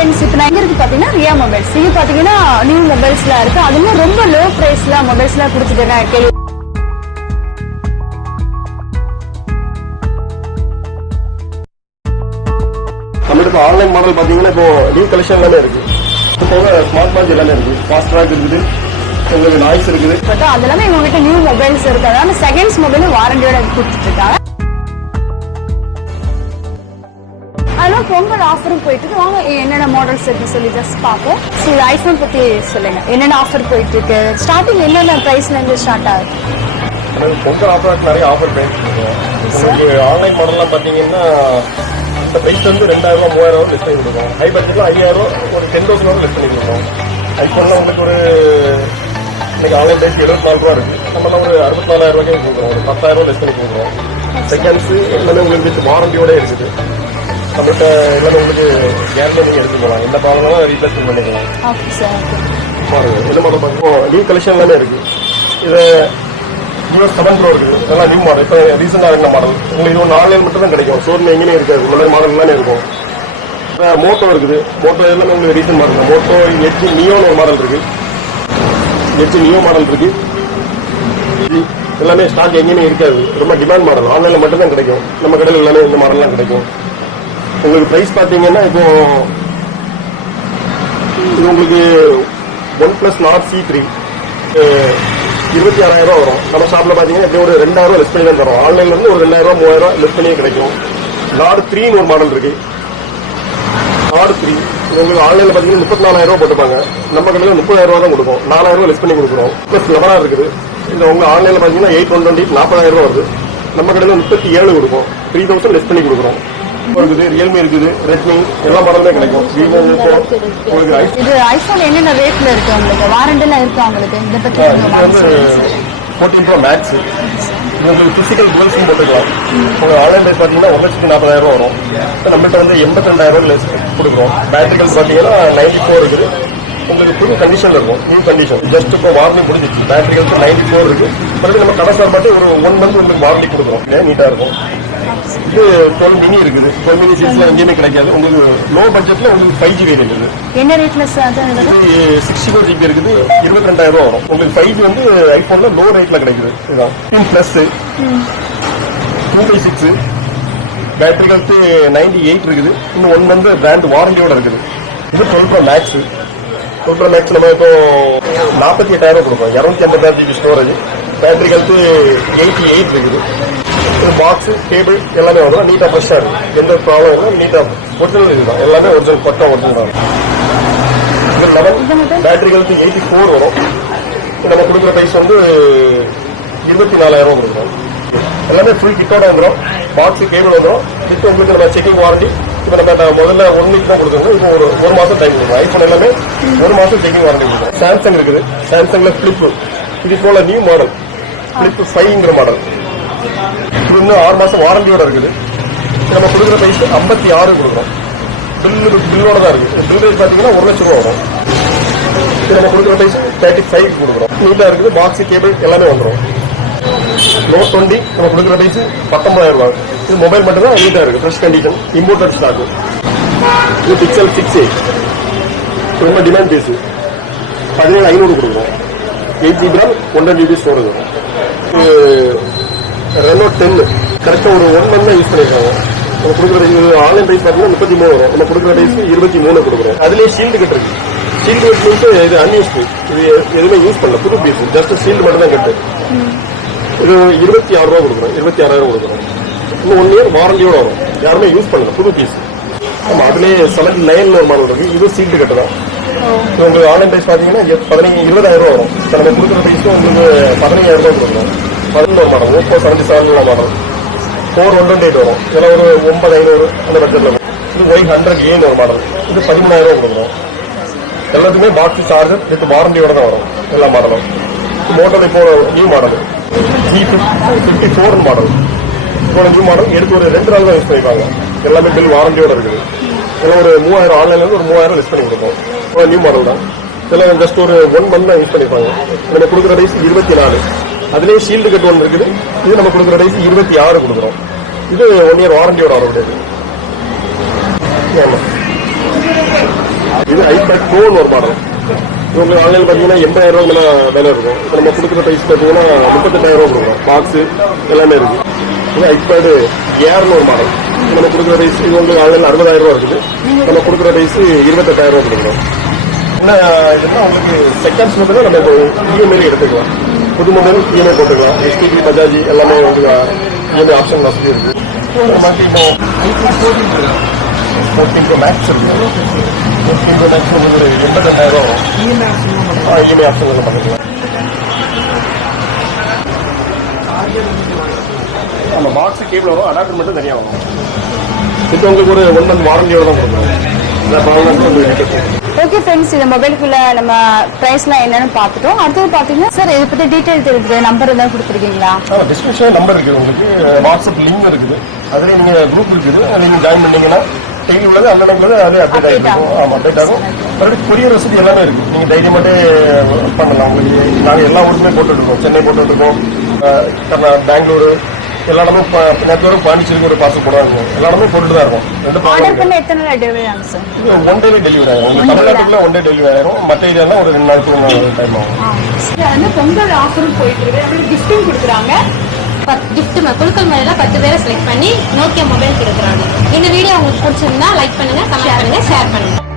Friends, இப்போ நான் எங்க இருக்கு பாத்தீங்கன்னா ரியா மொபைல்ஸ். இது பாத்தீங்கன்னா நியூ மொபைல்ஸ்லாம் இருக்கு. அதுவும் ரொம்ப லோ பிரைஸ்ல மொபைல்ஸ்லாம் கொடுத்துட்டு நான் கேள்வி. நம்மளுக்கு ஆன்லைன் மாடல் பாத்தீங்கன்னா இப்போ நியூ கலெக்ஷன் எல்லாமே இருக்கு. இப்போ ஸ்மார்ட் வாட்ச் எல்லாமே இருக்கு. ஃபாஸ்ட் ட்ராக் இருக்குது, உங்களுக்கு நாய்ஸ் இருக்குது. பட் அதெல்லாமே இவங்ககிட்ட நியூ மொபைல்ஸ் இருக்கு. அதாவது செகண்ட்ஸ் மொபைல் வாரண்டியோட கொடுத்துட்டு இருக்காங்க. அதெல்லாம் பொங்கல் ஆஃபரும் போயிட்டு இருக்கு. வாங்க என்னென்ன மாடல்ஸ் இருக்கு சொல்லி ஜஸ்ட் பார்ப்போம். சரி, ஐஃபோன் பத்தி சொல்லுங்க, என்னென்ன ஆஃபர் போயிட்டு இருக்கு, ஸ்டார்டிங் என்னென்ன பிரைஸ்ல இருந்து ஸ்டார்ட் ஆகுது? பொங்கல் ஆஃபர் நிறைய ஆஃபர் பிரைஸ் இருக்கு. உங்களுக்கு ஆன்லைன் மாடல்லாம் பாத்தீங்கன்னா இந்த பிரைஸ் வந்து 2000 ரூபா 3000 ரூபா லெஸ் பண்ணி கொடுக்கும். ஹை பட்ஜெட்ல 5000 ஒரு 10,000 லெஸ் பண்ணி கொடுக்கும். ஐஃபோன்லாம் உங்களுக்கு ஒரு இன்னைக்கு ஆன்லைன் பிரைஸ் 74 ரூபா இருக்கு. நம்மளாம் ஒரு 64,000 ரூபாய்க்கு கொடுக்குறோம். ஒரு 10,000 ரூபா லெஸ் பண்ணி கொடுக்குறோம். செகண்ட்ஸ் எல்லாமே உங்களுக்கு வாரண்டியோட இருக்குது. நம்மகிட்ட எல்லாமே உங்களுக்கு கேரண்டி நீங்க எடுத்து போகலாம். எந்த ப்ராப்ளம்னாலும் ரீப்ளேஸ்மெண்ட் பண்ணிக்கலாம். என்ன மாடல் பார்ப்போம், நியூ கலெக்ஷன் எல்லாமே இருக்கு. இது யூஎஸ் 7 ப்ரோ இருக்குது. நல்லா நியூ மாடல். இப்போ ரீசெண்டாக இருந்த மாடல் உங்களுக்கு இது ஒரு ஆன்லைன் மட்டும் தான் கிடைக்கும். ஷோரூம் எங்கேயும் இருக்காது. இந்த மாதிரி மாடல் எல்லாமே இருக்கும். மோட்டோ இருக்குது. மோட்டோ எல்லாமே உங்களுக்கு ரீசெண்ட் மாடல். மோட்டோ எட்ஜ் நியோன்னு ஒரு மாடல் இருக்கு. எட்ஜ் நியோ மாடல் இருக்கு. எல்லாமே ஸ்டாக் எங்கேயுமே இருக்காது. ரொம்ப டிமாண்ட் மாடல். ஆன்லைன்ல மட்டும் தான் கிடைக்கும். நம்ம கடையில் எல்லாமே இந்த மாடல்லாம் கிடைக்கும். உங்களுக்கு பிரைஸ் பாத்தீங்கன்னா இப்போ இது உங்களுக்கு OnePlus Nord C3 26,000 ரூபா வரும். நம்ம ஷாப்ல பாத்தீங்கன்னா எப்படி ஒரு 2000 ரூபா லெஸ் பண்ணி தான் தரும். ஆன்லைன்ல இருந்து ஒரு 2000 ரூபா 3000 ரூபா லெஸ் பண்ணியே கிடைக்கும். Nord 3 ஒரு மாடல் இருக்கு. Nord 3 உங்களுக்கு ஆன்லைன்ல பாத்தீங்கன்னா 34,000 ரூபா போட்டுப்பாங்க. நம்ம கடையில 30,000 ரூபா தான் கொடுக்கும். 4,000 ரூபா லெஸ் பண்ணி கொடுக்குறோம். பிளஸ் 11 இருக்குது. இந்த உங்க ஆன்லைன்ல பாத்தீங்கன்னா 8,120 40,000 ரூபா வருது. நம்ம கடையில 37 கொடுக்கும். 3,000 லெஸ் பண்ணி கொடுக்குறோம். இருக்குது, ரியல்மி இருக்குது, ரெட்மி எல்லா மாடலுமே கிடைக்கும். இது ஐபோன் என்னென்ன ரேட்ல இருக்கு உங்களுக்கு? வாரண்டிலாம் இருக்கா உங்களுக்கு? இத பத்தி 14 ப்ரோ மேக்ஸ் உங்களுக்கு பிசிக்கல் கோல் சிம் போட்டுக்கலாம். உங்க ஆன்லைன் ரேட் பாத்தீங்கன்னா 1,40,000 ரூபா வரும். நம்மகிட்ட வந்து 82,000 ரூபாய் லெஸ் கொடுக்குறோம். பேட்டரிகள் பாத்தீங்கன்னா 94 இருக்குது. உங்களுக்கு புது கண்டிஷன் இருக்கும். நியூ கண்டிஷன் ஜஸ்ட் இப்போ வாரண்டி முடிஞ்சிச்சு. பேட்டரிகளுக்கு 94 இருக்கு. மறுபடியும் நம்ம கடை சார் பாட்டு ஒரு 1 மந்த் உங்களுக்கு வாரண்டி கொடுக்குறோம். நீட்டா இருக்கும். இது 12 மினி இருக்குது. 12 மினி சீரிஸ்ல எங்கேயுமே கிடைக்காது. உங்களுக்கு லோ பட்ஜெட்ல உங்களுக்கு 5G வேரியன்ட் இருக்குது. என்ன ரேட்ல சார்? 64 GB இருக்குது. 22,000 ரூபா வரும். உங்களுக்கு 5G வந்து ஐபோன்ல லோ ரேட்ல கிடைக்குது. இதுதான் பிளஸ் 256 பேட்டரிகளுக்கு 98 இருக்குது. இன்னும் 1 மந்த் பிராண்ட் வாரண்டியோட இருக்குது. இது 12 ப்ரோ மேக்ஸ். 12 ப்ரோ மேக்ஸ் நம்ம இப்போ 48,000 கொடுப்போம். 256 GB ஸ்டோரேஜ். பேட்டரிகளுக்கு 88 இருக்குது. பாக்ஸ் கேபிள் எல்லாமே வரும். நீட்டா ஃப்ரெஷ்ஷா இருக்கு. எந்த ப்ராப்ளம் இல்லை. நீட்டா ஒரிஜினல் இதுதான். எல்லாமே ஒரிஜினல் பட்டா ஒரிஜினல் தான். பேட்டரிகளுக்கு 84 வரும். நம்ம கொடுக்குற பிரைஸ் வந்து 24,000 ரூபா கொடுக்குறோம். எல்லாமே ஃபுல் கிட்டோட வந்துடும். பாக்ஸ் கேபிள் வந்துடும். இப்போ உங்களுக்கு நம்ம செக்கிங் வாரண்டி. இப்போ நம்ம முதல்ல 1 வீக் தான் கொடுக்குறோம். இப்போ ஒரு மாசம் டைம் கொடுக்குறோம். ஐபோன் எல்லாமே 1 மாசம் செக்கிங் வாரண்டி கொடுக்குறோம். சாம்சங் இருக்குது. சாம்சங்ல பிளிப் இது போல நியூ மாடல் பிளிப் 5ங்கிற மாடல். இது இன்னும் 6 மாசம் வாரண்டியோட இருக்குது. நம்ம கொடுக்குற பிரைஸ் 56 கொடுக்குறோம். பில்லோட தான் இருக்கு. பில் ரேட் பாத்தீங்கன்னா 1 லட்சம் ரூபா வரும். இது நம்ம கொடுக்குற பிரைஸ் 35 கொடுக்குறோம். நீட்டா இருக்குது. பாக்ஸ் கேபிள் எல்லாமே வந்துடும். Note 20 நம்ம கொடுக்குற பிரைஸ் 19,000 ரூபாய். இது மொபைல் மட்டும் தான் நீட்டா இருக்கு. Fresh condition imported stock. இது பிக்சல் 6a ரொம்ப டிமாண்ட் பீஸ். 17,500 கொடுக்குறோம். 8 GB RAM 100 GB ஸ்டோரேஜ் வரும். ரெனோ 10 கரெக்டாக ஒரு 1 மந்த் தான் யூஸ் பண்ணியிருக்காங்க. நம்ம கொடுக்குற ஆன்லைன் பிரைஸ் பார்த்தீங்கன்னா 33 வரும். நம்ம கொடுக்குற பிரைஸ் 23 கொடுக்குறோம். அதுலேயே ஷீல்டு கட்டு இருக்கு. ஷீல்டு கட்டு இது அன்யூஸ்டு. இது எதுவுமே யூஸ் பண்ணல. புது பீஸ். ஜஸ்ட் ஷீல்டு மட்டும் தான் கட்டு. இது 26 ரூபா கொடுக்குறோம். 26,000 கொடுக்குறோம். இன்னும் 1 இயர் வாரண்டியோட வரும். யாருமே யூஸ் பண்ணல. புது பீஸ். ஆமா, அதுலேயே 79 ஒரு மாடல் இருக்கு. இது ஷீல்டு கட்டு தான். உங்களுக்கு ஆன்லைன் பிரைஸ் பார்த்தீங்கன்னா 20,000 ரூபா வரும். நம்ம கொடுக்குற பிரைஸ் உங்களுக்கு 15,000 ரூபா கொடுக்குறோம். 11 மாடல் ஓப்போ 77 மாடல் 4128 வரும். இதெல்லாம் ஒரு 9,500 அந்த பட்ஜெட்ல வரும். இது Y100A ஒரு மாடல். இது 13,000 ரூபா கொடுக்குறோம். எல்லாத்துக்குமே பாக்ஸ் சார்ஜர் வித் வாரண்டியோட தான் வரும். எல்லா மாடலும். மோட்டல் இப்போ நியூ மாடல் G54 மாடல். இப்போ நியூ மாடல் எடுத்து ஒரு 2 நாள் தான் யூஸ் பண்ணிருக்காங்க. எல்லாமே பில் வாரண்டியோட இருக்குது. இதெல்லாம் ஒரு 3,000 ஆன்லைன்ல இருந்து ஒரு 3,000 லெஸ் பண்ணி கொடுக்கும். நியூ மாடல் தான். இதெல்லாம் ஜஸ்ட் ஒரு 1 மந்த் தான் யூஸ் பண்ணிருப்பாங்க. நம்ம கொடுக்குற பிரைஸ் 24. அதுலேயே ஷீல்டு கட் ஒன்று இருக்குது. இது நம்ம கொடுக்குற பிரைஸ் 26 கொடுக்குறோம். இது 1 இயர் வாரண்டியோட வரக்கூடியது. ஆமாம். ஏரோன்னு ஒரு மாடல். உங்களுக்கு ஆன்லைன் பார்த்தீங்கன்னா 80,000 மேலே விலை இருக்கும். இப்போ நம்ம கொடுக்குற ப்ரைஸ் பார்த்தீங்கன்னா 38,000 கொடுக்குறோம். பாக்ஸு எல்லாமே இருக்குது. இது ஐபேடு ஏர்னு ஒரு மாடல். நம்ம கொடுக்குற ப்ரைஸ் இது உங்களுக்கு ஆன்லைனில் 60,000 இருக்குது. நம்ம கொடுக்குற ப்ரைஸ் 28,000 கொடுக்குறோம். என்ன இதுன்னா உங்களுக்கு செகண்ட்ஸ் மட்டும் நம்ம இப்போ இஎம்ஐ எடுத்துக்கலாம். புது மொபைல் இஎம்ஐ போட்டுக்கலாம். எஸ்டிபி பஜாஜ் எல்லாமே வந்து இஎம்ஐ ஆப்ஷன் வசதி இருக்குது. நமக்கு இப்போ 14 Pro Max இருக்கு. 14 Pro Max உங்களுக்கு 82,000 வரும். இஎம்ஐ ஆப்ஷன் பண்ணிக்கலாம். நம்ம பாக்ஸ் கேபிள் வரும், அடாப்டர் மட்டும் தனியாக வரும். இப்போ உங்களுக்கு ஒரு 1 month வாரண்டியோட தான் கொடுக்கணும். ஓகே ஃப்ரெண்ட்ஸ், இந்த மொபைலுக்குள்ள நம்ம பிரைஸ்லாம் என்னன்னு பார்த்துட்டோம். அடுத்தது பார்த்தீங்கன்னா சார் இதை பற்றி டீட்டெயில் தெரியுது, நம்பர் எதாவது கொடுத்துருக்கீங்களா? டிஸ்கிரிப்ஷன் நம்பர் இருக்குது, உங்களுக்கு வாட்ஸ்அப் லிங்க் இருக்குது, அதுலேயே நீங்கள் குரூப் இருக்குது, நீங்கள் ஜாயின் பண்ணீங்கன்னா டெய்லி உள்ளது அந்த உள்ளது அதே அப்டேட் ஆகிருக்கும். ஆமாம், அப்டேட் ஆகும். மறுபடியும் கொரியர் வசதி எல்லாமே இருக்குது. நீங்கள் டைரி மட்டும் பண்ணலாம். உங்களுக்கு நாங்கள் எல்லா ஊருக்குமே போட்டுருக்கோம். சென்னை போட்டுருக்கோம், பெங்களூரு எல்லா இடமும் நேரத்தோறும் பாண்டிச்சேரிக்கு ஒரு பார்சல் போடுவாங்க. எல்லா இடமே போட்டுட்டு தான் இருக்கும். ஆர்டர் பண்ண எத்தனை நாள் டெலிவரி ஆகும் சார்? இது 1 day டெலிவரி ஆகும். உங்களுக்கு தமிழ்நாட்டுக்குள்ள 1 day டெலிவரி ஆயிரும். மற்ற ஏரியாலாம் ஒரு 2 நாளுக்கு டைம் ஆகும். பொங்கல் ஆஃபரும் போயிட்டு இருக்கு, கிஃப்டும் கொடுக்குறாங்க. கிஃப்ட் குழுக்கள் முறையில 10 பேரை செலக்ட் பண்ணி நோக்கியா மொபைல் கொடுக்குறாங்க. இந்த வீடியோ உங்களுக்கு பிடிச்சிருந்தா லைக் பண்ணுங்க, கமெண்ட் பண்ணுங்க, ஷேர் பண்ணுங்க.